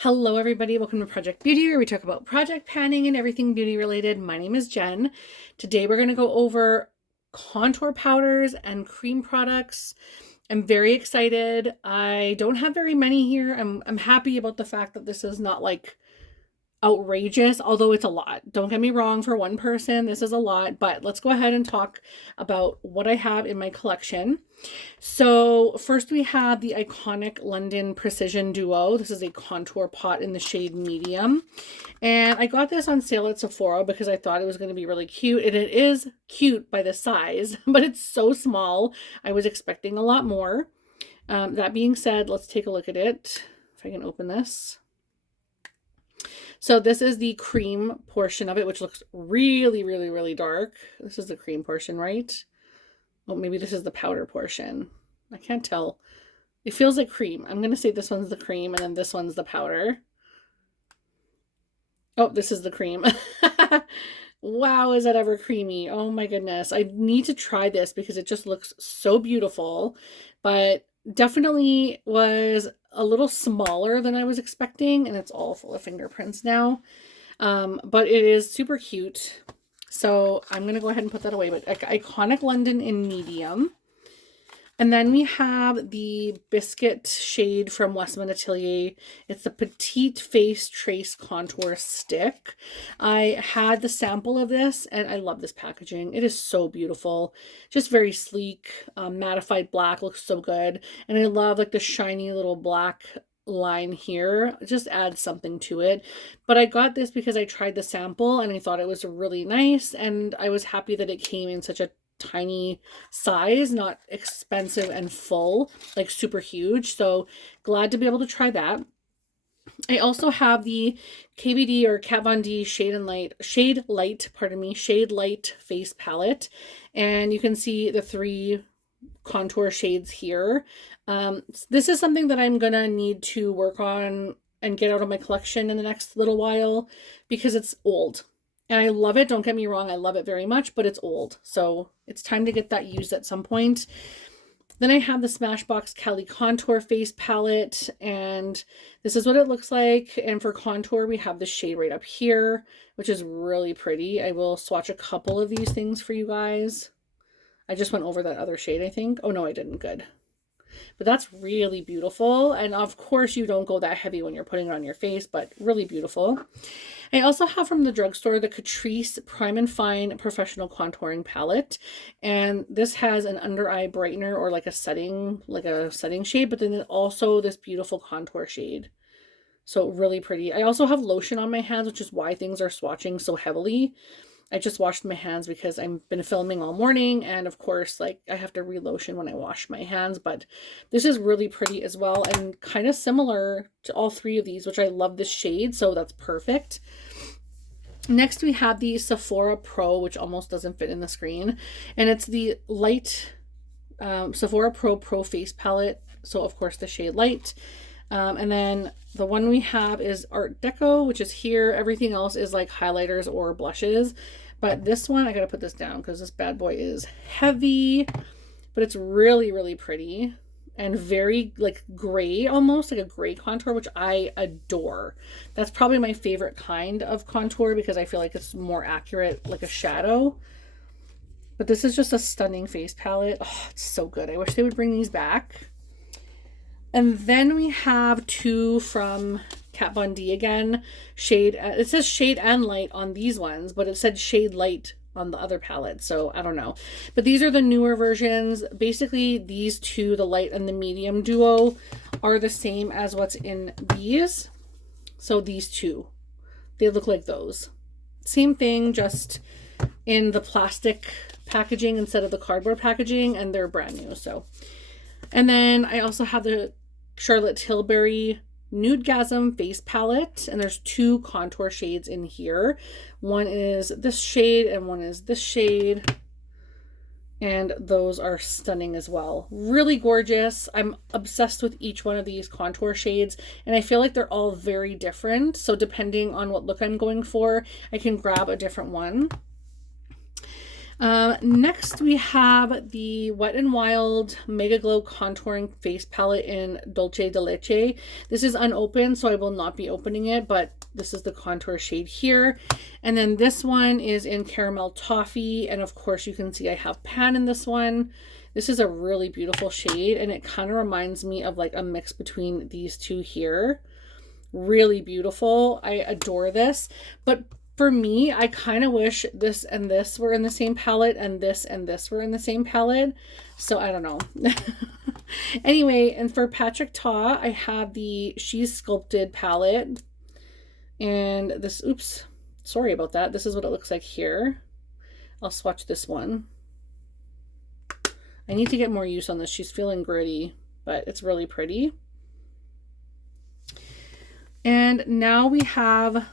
Hello everybody, welcome to Project Beauty, where we talk about project planning and everything beauty related. My name is Jen. Today we're going to go over contour powders and cream products. I'm very excited. I don't have very many here. I'm happy about the fact that this is not like outrageous, although it's a lot. Don't get me wrong, for one person, this is a lot, but let's go ahead and talk about what I have in my collection. So first we have the iconic London Precision Duo. This is a contour pot in the shade medium. And I got this on sale at Sephora because I thought it was going to be really cute. And it is cute by the size, but it's so small. I was expecting a lot more. That being said, let's take a look at it. If I can open this. So this is the cream portion of it, which looks really, really, really dark. This is the cream portion, right? Oh, maybe this is the powder portion. I can't tell. It feels like cream. I'm going to say this one's the cream and then this one's the powder. Oh, this is the cream. Wow, is that ever creamy? Oh my goodness. I need to try this because it just looks so beautiful, but definitely was a little smaller than I was expecting, and it's all full of fingerprints now. But it is super cute. So I'm going to go ahead and put that away. But iconic London in medium. And then we have the Biscuit shade from Westman Atelier. It's the Petite Face Trace Contour Stick. I had the sample of this, and I love this packaging. It is so beautiful. Just very sleek, mattified black, looks so good. And I love like the shiny little black line here. It just adds something to it. But I got this because I tried the sample, and I thought it was really nice, and I was happy that it came in such a tiny size, not expensive and full, like super huge. So glad to be able to try that. I also have the KVD or Kat Von D Shade Light face palette, and you can see the 3 contour shades here. This is something that I'm gonna need to work on and get out of my collection in the next little while because it's old. And I love it. Don't get me wrong. I love it very much, but it's old. So it's time to get that used at some point. Then I have the Smashbox Cali Contour Face Palette, and this is what it looks like. And for contour, we have the shade right up here, which is really pretty. I will swatch a couple of these things for you guys. I just went over that other shade, I think. Oh, no, I didn't. Good. But that's really beautiful. And of course, you don't go that heavy when you're putting it on your face, but really beautiful. I also have from the drugstore the Catrice Prime and Fine Professional Contouring Palette. And this has an under eye brightener or like a setting shade, but then also this beautiful contour shade. So really pretty. I also have lotion on my hands, which is why things are swatching so heavily. I just washed my hands because I've been filming all morning, and of course, like, I have to re-lotion when I wash my hands, but this is really pretty as well and kind of similar to all 3 of these, which I love this shade, so that's perfect. Next, we have the Sephora Pro, which almost doesn't fit in the screen, and it's the light Sephora Pro Face Palette, so of course the shade Light. And then the one we have is Art Deco, which is here. Everything else is like highlighters or blushes. But this one, I gotta put this down because this bad boy is heavy, but it's really, really pretty and very like gray, almost like a gray contour, which I adore. That's probably my favorite kind of contour because I feel like it's more accurate, like a shadow. But this is just a stunning face palette. Oh, it's so good. I wish they would bring these back. And then we have 2 from Kat Von D again. Shade, it says shade and light on these ones, but it said shade light on the other palette, so I don't know. But these are the newer versions. Basically, these 2, the light and the medium duo, are the same as what's in these. So these 2, they look like those. Same thing, just in the plastic packaging instead of the cardboard packaging, and they're brand new, so. And then I also have the Charlotte Tilbury Nudegasm face palette, and there's 2 contour shades in here. One is this shade and one is this shade, and those are stunning as well. Really gorgeous. I'm obsessed with each one of these contour shades, and I feel like they're all very different, so depending on what look I'm going for, I can grab a different one. Next we have the Wet n Wild Mega Glow Contouring Face Palette in Dolce de Leche. This is unopened, so I will not be opening it, but this is the contour shade here. And then this one is in Caramel Toffee, and of course you can see I have Pan in this one. This is a really beautiful shade, and it kind of reminds me of like a mix between these two here. Really beautiful. I adore this, but for me, I kind of wish this and this were in the same palette and this were in the same palette. So I don't know. Anyway, and for Patrick Ta, I have the She's Sculpted palette. And this, oops, sorry about that. This is what it looks like here. I'll swatch this one. I need to get more use on this. She's feeling gritty, but it's really pretty. And now we have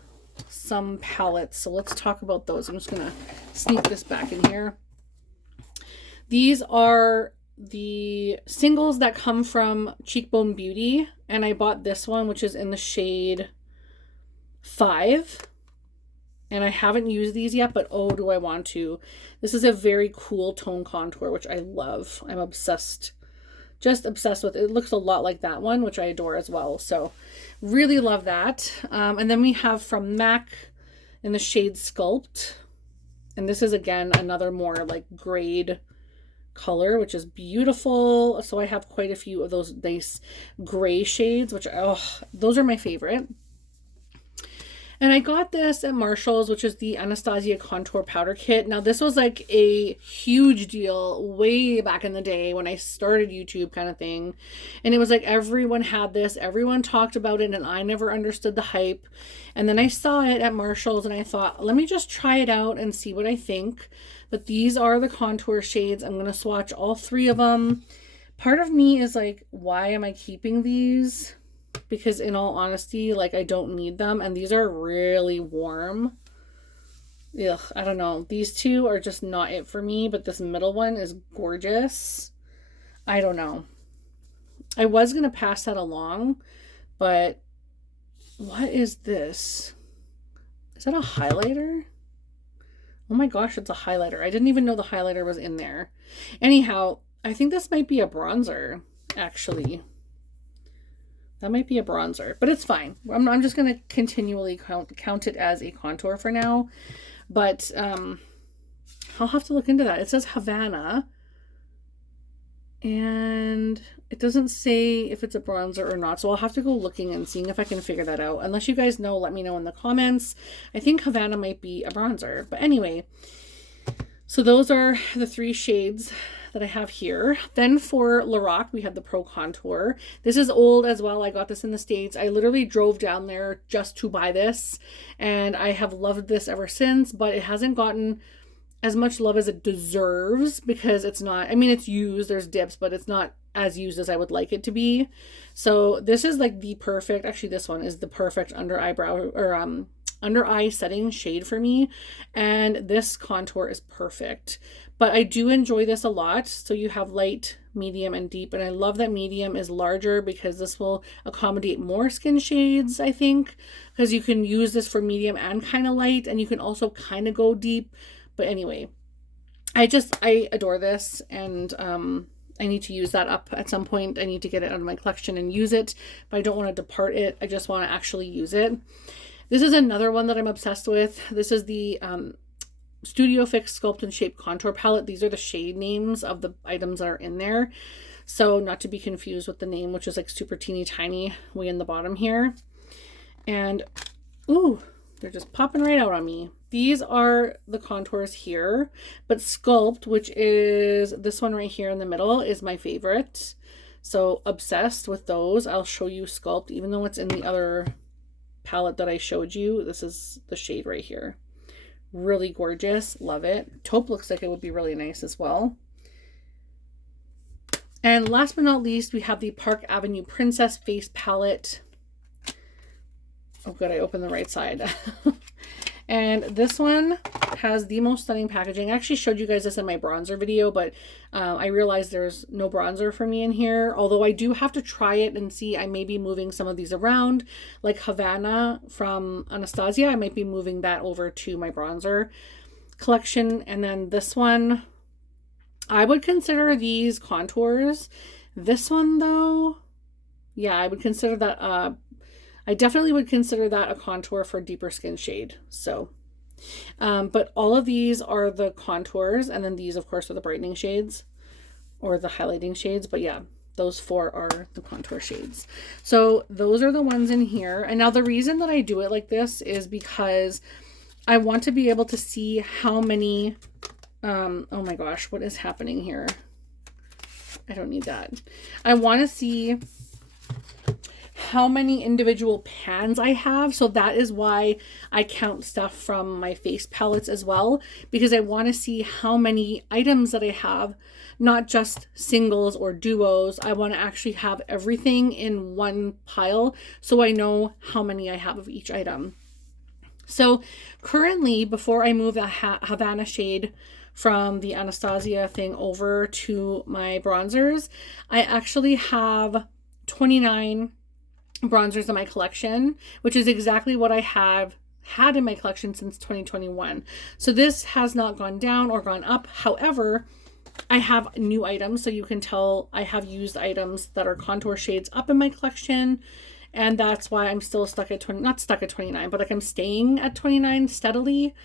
some palettes, so let's talk about those. I'm just gonna sneak this back in here. These are the singles that come from Cheekbone Beauty, and I bought this one, which is in the shade 5, and I haven't used these yet, but oh, do I want to. This is a very cool tone contour, which I love. I'm obsessed, just obsessed with it. It looks a lot like that one, which I adore as well, so really love that. And then we have from MAC in the shade Sculpt, and this is again another more like grade color, which is beautiful. So I have quite a few of those nice gray shades, which those are my favorite. And I got this at Marshall's, which is the Anastasia Contour Powder Kit. Now, this was like a huge deal way back in the day when I started YouTube kind of thing. And it was like everyone had this, everyone talked about it, and I never understood the hype. And then I saw it at Marshall's and I thought, let me just try it out and see what I think. But these are the contour shades. I'm going to swatch all 3 of them. Part of me is like, why am I keeping these? Because in all honesty, like, I don't need them, and these are really warm. Ugh, I don't know. These 2 are just not it for me, but this middle one is gorgeous. I don't know. I was going to pass that along, but what is this? Is that a highlighter? Oh my gosh, it's a highlighter. I didn't even know the highlighter was in there. Anyhow, I think this might be a bronzer, actually. That might be a bronzer, but it's fine. I'm just going to continually count it as a contour for now. But I'll have to look into that. It says Havana. And it doesn't say if it's a bronzer or not. So I'll have to go looking and seeing if I can figure that out. Unless you guys know, let me know in the comments. I think Havana might be a bronzer. But anyway, so those are the 3 shades that I have here. Then for Lorac, we have the Pro Contour. This is old as well. I got this in the States. I literally drove down there just to buy this, and I have loved this ever since, but it hasn't gotten as much love as it deserves because it's not, I mean, it's used, there's dips, but it's not as used as I would like it to be. So this is like the perfect, actually this one is the perfect under eyebrow or under eye setting shade for me, and this contour is perfect. But I do enjoy this a lot. So you have light, medium, and deep, and I love that medium is larger because this will accommodate more skin shades, I think, because you can use this for medium and kind of light, and you can also kind of go deep. But anyway, I adore this, and I need to use that up at some point. I need to get it out of my collection and use it, but I don't want to depart it. I just want to actually use it. This is another one that I'm obsessed with. This is the Studio Fix Sculpt and Shape Contour Palette. These are the shade names of the items that are in there. So not to be confused with the name, which is like super teeny tiny way in the bottom here. And, ooh, they're just popping right out on me. These are the contours here, but Sculpt, which is this one right here in the middle, is my favorite. So obsessed with those. I'll show you Sculpt, even though it's in the other palette that I showed you. This is the shade right here. Really gorgeous. Love it. Taupe looks like it would be really nice as well. And last but not least, we have the Park Avenue Princess Face Palette. Oh, good. I opened the right side. And this one has the most stunning packaging. I actually showed you guys this in my bronzer video, but I realized there's no bronzer for me in here. Although I do have to try it and see. I may be moving some of these around. Like Havana from Anastasia, I might be moving that over to my bronzer. collection. And then this one, I would consider these contours. This one though, yeah, I would consider that, I definitely would consider that a contour for deeper skin shade. So, but all of these are the contours. And then these of course are the brightening shades or the highlighting shades. But yeah, those 4 are the contour shades. So those are the ones in here. And now the reason that I do it like this is because I want to be able to see how many, oh my gosh, what is happening here? I don't need that. I want to see how many individual pans I have. So that is why I count stuff from my face palettes as well, because I want to see how many items that I have, not just singles or duos. I want to actually have everything in one pile so I know how many I have of each item. So currently, before I move the Havana shade from the Anastasia thing over to my bronzers, I actually have 29 bronzers in my collection, which is exactly what I have had in my collection since 2021. So this has not gone down or gone up. However, I have new items, so you can tell I have used items that are contour shades up in my collection, and that's why I'm still stuck at 20, not stuck at 29, but like I'm staying at 29 steadily.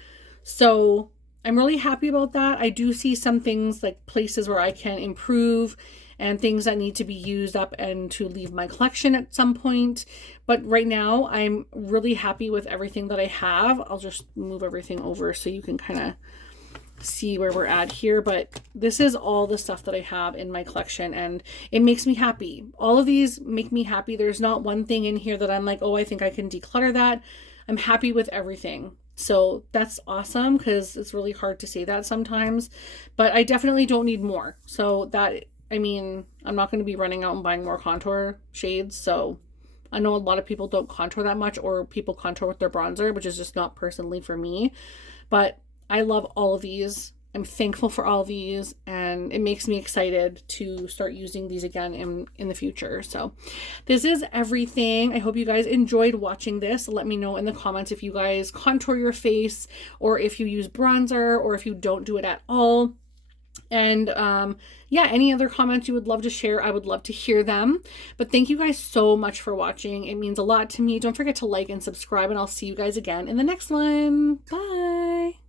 So I'm really happy about that. I do see some things like places where I can improve and things that need to be used up and to leave my collection at some point. But right now I'm really happy with everything that I have. I'll just move everything over so you can kind of see where we're at here. But this is all the stuff that I have in my collection and it makes me happy. All of these make me happy. There's not one thing in here that I'm like, oh, I think I can declutter that. I'm happy with everything. So that's awesome, because it's really hard to say that sometimes, but I definitely don't need more. So that, I mean, I'm not going to be running out and buying more contour shades. So I know a lot of people don't contour that much, or people contour with their bronzer, which is just not personally for me, but I love all of these. I'm thankful for all of these, and it makes me excited to start using these again in the future. So this is everything. I hope you guys enjoyed watching this. Let me know in the comments if you guys contour your face, or if you use bronzer, or if you don't do it at all. And yeah, any other comments you would love to share, I would love to hear them. But thank you guys so much for watching. It means a lot to me. Don't forget to like and subscribe, and I'll see you guys again in the next one. Bye.